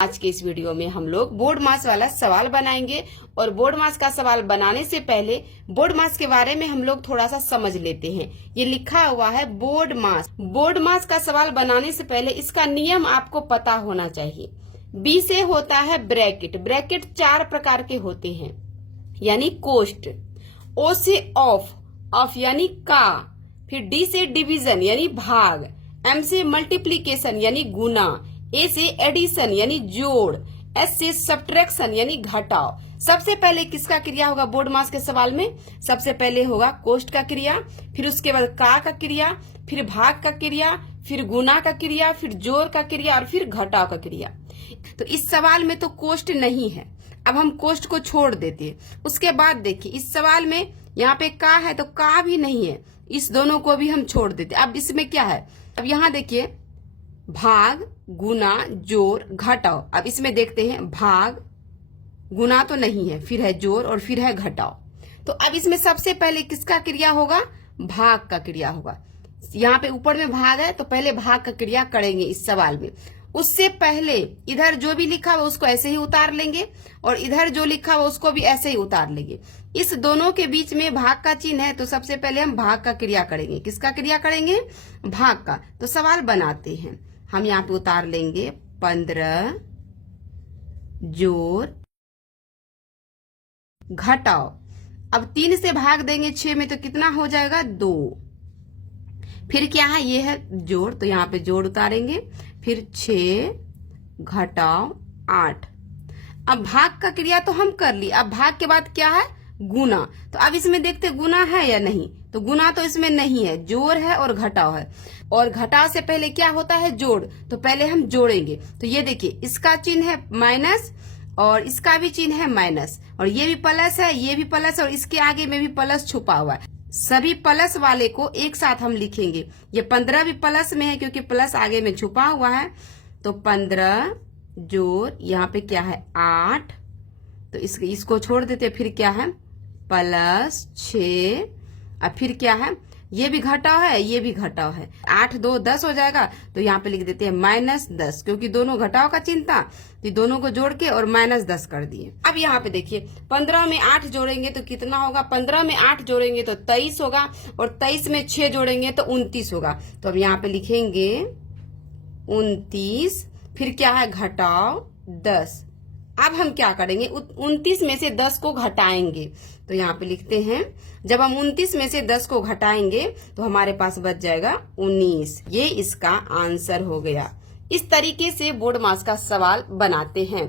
आज के इस वीडियो में हम लोग बोर्ड मास वाला सवाल बनाएंगे और बोर्ड मास का सवाल बनाने से पहले बोर्ड मास के बारे में हम लोग थोड़ा सा समझ लेते हैं। ये लिखा हुआ है बोर्ड मास। बोर्ड मास का सवाल बनाने से पहले इसका नियम आपको पता होना चाहिए। बी से होता है ब्रैकेट। ब्रैकेट 4 प्रकार के होते हैं, यानी कोष्ट। ओ से ऑफ यानी का। फिर डी से डिवीजन यानी भाग। एम से मल्टीप्लीकेशन यानी गुना। ए से एडिशन यानी जोड़। एस से सब्ट्रैक्शन यानी घटाव। सबसे पहले किसका क्रिया होगा बोर्ड मास के सवाल में? सबसे पहले होगा कोष्ट का क्रिया, फिर उसके बाद का क्रिया, फिर भाग का क्रिया, फिर गुना का क्रिया, फिर जोड़ का क्रिया और फिर घटाव का क्रिया। तो इस सवाल में तो कोष्ट नहीं है, अब हम कोष्ट को छोड़ देते हैं। उसके बाद देखिए इस सवाल में यहाँ पे का है तो का भी नहीं है, इस दोनों को भी हम छोड़ देते। अब इसमें क्या है? अब यहाँ देखिए भाग, गुना, जोड़, घटाव। अब इसमें देखते हैं भाग, गुना तो नहीं है, फिर है जोड़ और फिर है घटाव। तो अब इसमें सबसे पहले किसका क्रिया होगा? भाग का क्रिया होगा। यहाँ पे ऊपर में भाग है तो पहले भाग का क्रिया करेंगे इस सवाल में। उससे पहले इधर जो भी लिखा हुआ उसको ऐसे ही उतार लेंगे और इधर जो लिखा हुआ उसको भी ऐसे ही उतार लेंगे। इस दोनों के बीच में भाग का चिन्ह है तो सबसे पहले हम भाग का क्रिया करेंगे। किसका क्रिया करेंगे? भाग का। तो सवाल बनाते हैं। हम यहाँ पे उतार लेंगे 15 जोड़ घटाव। अब 3 से भाग देंगे 6 में तो कितना हो जाएगा? 2। फिर क्या है? ये है जोड़, तो यहाँ पे जोड़ उतारेंगे। फिर 6 घटाव 8। अब भाग का क्रिया तो हम कर ली। अब भाग के बाद क्या है? गुना। तो अब इसमें देखते गुना है या नहीं, तो गुना तो इसमें नहीं है, जोड़ है और घटाव है। और घटाव से पहले क्या होता है? जोड़। तो पहले हम जोड़ेंगे। तो ये देखिए इसका चिन्ह है माइनस और इसका भी चिन्ह है माइनस, और ये भी प्लस है, ये भी प्लस, और इसके आगे में भी प्लस छुपा हुआ है। सभी प्लस वाले को एक साथ हम लिखेंगे। ये 15 भी प्लस में है क्योंकि प्लस आगे में छुपा हुआ है। तो 15 जोड़ यहाँ पे क्या है? 8। तो इसको छोड़ देते। फिर क्या है? प्लस 6। अब फिर क्या है? ये भी घटाव है, ये भी घटाव है। 8 2 10 हो जाएगा। तो यहाँ पे लिख देते हैं -10, क्योंकि दोनों घटाव का चिन्ह था तो दोनों को जोड़ के और -10 कर दिए। अब यहाँ पे देखिए 15 में 8 जोड़ेंगे तो कितना होगा? 15 में 8 जोड़ेंगे तो 23 होगा, और 23 में 6 जोड़ेंगे तो 29 होगा। तो अब यहाँ पे लिखेंगे 29। फिर क्या है? घटाव 10। अब हम क्या करेंगे? 29 में से 10 को घटाएंगे। तो यहाँ पे लिखते हैं जब हम 29 में से 10 को घटाएंगे तो हमारे पास बच जाएगा 19। ये इसका आंसर हो गया। इस तरीके से बोर्ड मास का सवाल बनाते हैं।